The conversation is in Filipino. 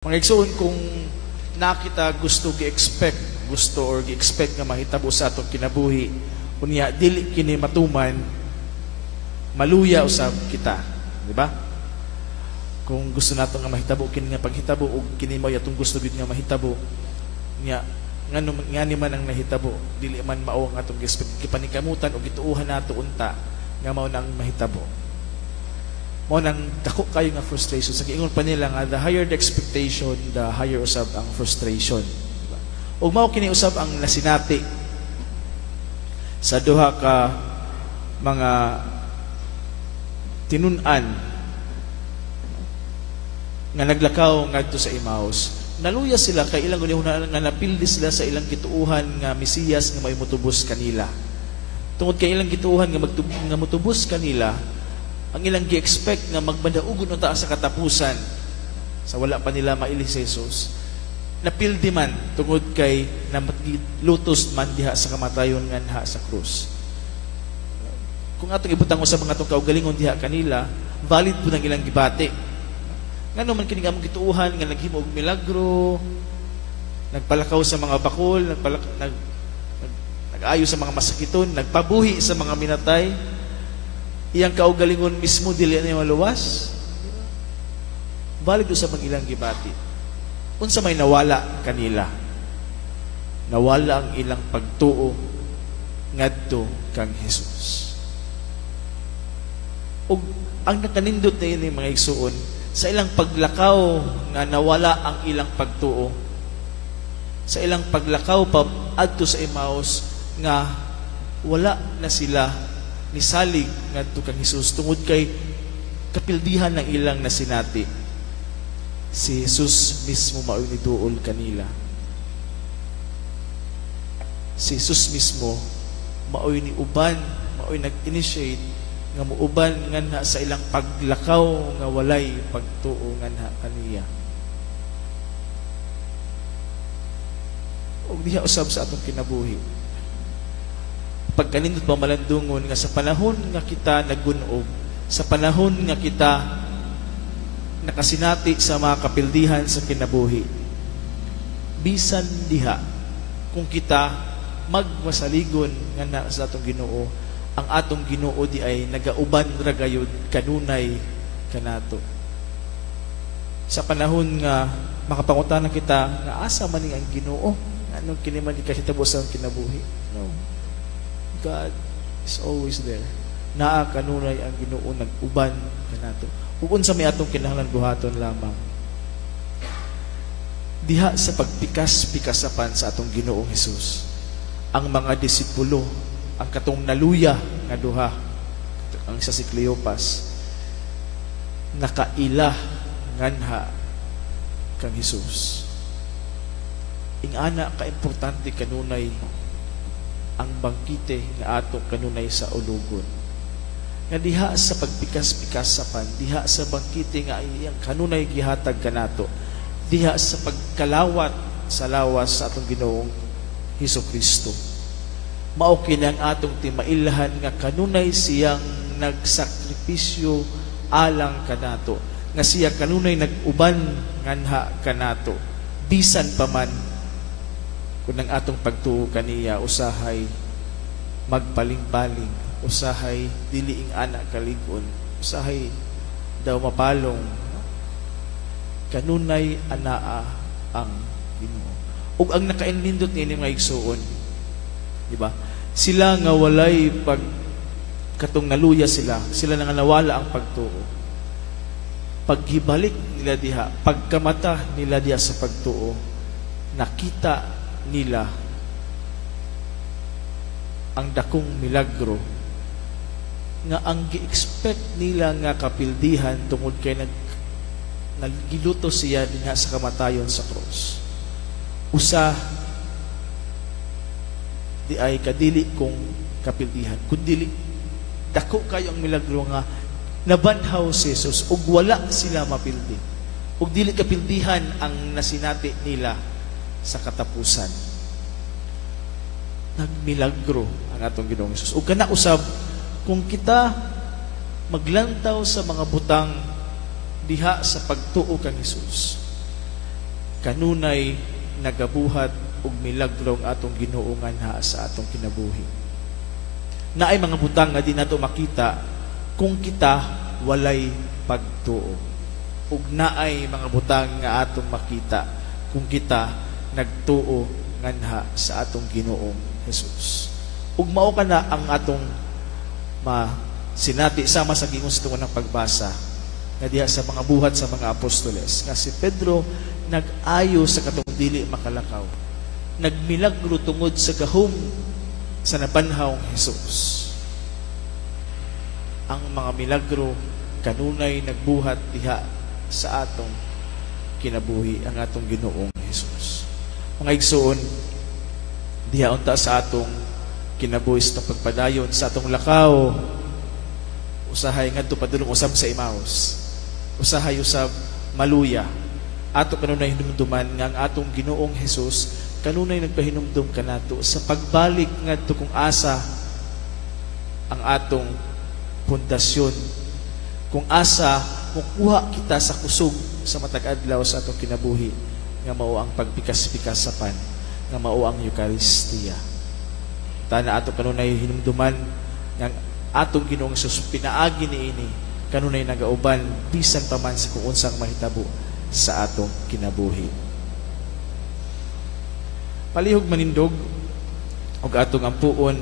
Mga igsoon, kung nakita gusto or gi-expect nga mahitabo sa atong kinabuhi, unya dili kini matuman, maluya usab kita, di ba? Kung gusto nato nga mahitabo kini nga paghitabo ug kini mao atong gusto gid nga mahitabo, nya ngani man ang nahitabo, dili man mao ang atong gipanikamutan o gituuhan nato unta nga mao nang mahitabo. Mo nang dako kayo nga frustration sa giingon pa nila nga the higher the expectation, the higher usab ang frustration, diba? Ug mao kini usab ang nasinati sa duha ka mga tinun-an nga naglakaw ngadto sa Emmaus. Naluya sila kay ilang unihuna nga napildi sila sa ilang gituuhan nga Mesiyas nga may motubos kanila. Tungod kay ilang gituuhan nga motubos kanila, ang ilang gi-expect nga magmadaugon unta sa katapusan sa wala pa nila maili si Jesus, napildi man tungod kay lutos man diha sa kamatayon nganha sa krus. Kung atong ibutang usab mga atong kaugalingon diha kanila, valid po ng ilang gibati. Ngano man kini nga among gituuhan nga naghimo og milagro, nagpalakaw sa mga bakol, nag-ayo sa mga masakiton, nagpabuhi sa mga minatay. Iyang kaugalingon mismo dili na maluwas. Valid sa mga ilang gibati. Unsa may nawala kanila? Nawala ang ilang pagtuo ngadto kang Jesus. Ug ang nakanindot na ini mga igsuon, sa ilang paglakaw nga nawala ang ilang pagtuo, sa ilang paglakaw pa adto sa Emmaus nga wala na sila nisalig ngadto kang Jesus tungod kay kapildihan ng ilang nasinati. Si Jesus mismo maoy ni duol kanila. Si Jesus mismo maoy ni uban, maoy nag-initiate nga muuban nganha sa ilang paglakaw nga walay pagtuo nganha kaniya. Og diha usab sa atong kinabuhi, pagkanindot pa malandungon nga sa panahon nga kita nagunob, sa panahon nga kita nakasinati sa mga kapildihan sa kinabuhi, bisan diha kung kita magmasaligon nga na sa atong Ginoo, ang atong Ginoo di ay nagauban ra gayud kanunay kanato. Sa panahon nga makapangutana kita nga asa man ang Ginoo, anong kini man ikahitabo sa kinabuhi? No. God is always there. Naa kanunay ang Ginoo nag-uban kanato. Ug unsa may atong kinahanglan buhaton lamang, diha sa pagpikas-pikasapan sa atong Ginoong Hesus, ang mga disipulo, ang katong naluya nga duha, ang isa si Cleopas, nakaila nganha kang Hesus. Ingana ka importante kanunay ang bangkite nga ato kanunay sa ulugon. Nga diha sa pagpikas-pikasapan, diha sa bangkite nga iyang kanunay gihatag kanato, diha sa pagkalawat sa lawas sa atong Ginoong Hesukristo, mao kini ang atong timailahan nga kanunay siyang nagsakripisyo alang kanato, nga siya kanunay nag-uban nganha kanato, bisan pa man kung ang atong pagtuo kaniya usahay magpaling-paling, usahay diliing anak kaligon, usahay daw mapalong, kanunay anaa ang Ginoo. Ug ang nakainindot ni mga igsuon, di ba? Sila nga walay pag katong naluya sila nga nawala ang pagtuo. Paghibalik nila diha, pagkamata nila diha sa pagtuo, nakita nila ang dakong milagro nga ang gi-expect nila nga kapildihan tungod kay naggiluto siya dinha sa kamatayon sa cross. Usa di ay kadili kong kapildihan, kundi dako kayo ang milagro nga nabanhaw si Jesus ug wala sila mapildi, ug dili kapildihan ang nasinati nila sa katapusan. Nagmilagro ang atong Ginoong Hesus. Ug kana usab kung kita maglantaw sa mga butang diha sa pagtuo kang Hesus, kanunay nagabuhat og milagro ang atong Ginoo nganha sa atong kinabuhi. Naay mga butang nga di nato makita kung kita walay pagtuo. Ug naay mga butang nga atong makita kung kita nagtuo nganha sa atong Ginoong Hesus. Ug mao kana ang atong sinati sama sa gingos tungo ng pagbasa nga diha sa mga buhat sa mga apostoles nga si Pedro nag-ayo sa katong dili makalakaw, nagmilagro tungod sa gahom sa nabanhawng Hesus. Ang mga milagro kanunay nagbuhat diha sa atong kinabuhi ang atong Ginoong Hesus. Mga igsoon, diha unta sa atong kinabuhi sa pagpadayon sa atong lakaw, usahay ngadto padulong usab sa Emmaus, usahay usab maluya. Ato kanunay hinumduman nga ang atong Ginoong Hesus kanunay nagpahinumdum kanato sa pagbalik ngadto kung asa ang atong pundasyon, kung asa mukuha kita sa kusog sa matag adlaw sa atong kinabuhi nga mao ang pagpikas-pikas sa pan, nga mao ang Eucharistia. Tana ato kanunay hinumduman nga atong Ginoong Hesus pinaagi niini kanunay nagauban bisan pa man sa kung unsang mahitabo sa atong kinabuhi. Palihog manindog og atong ampuon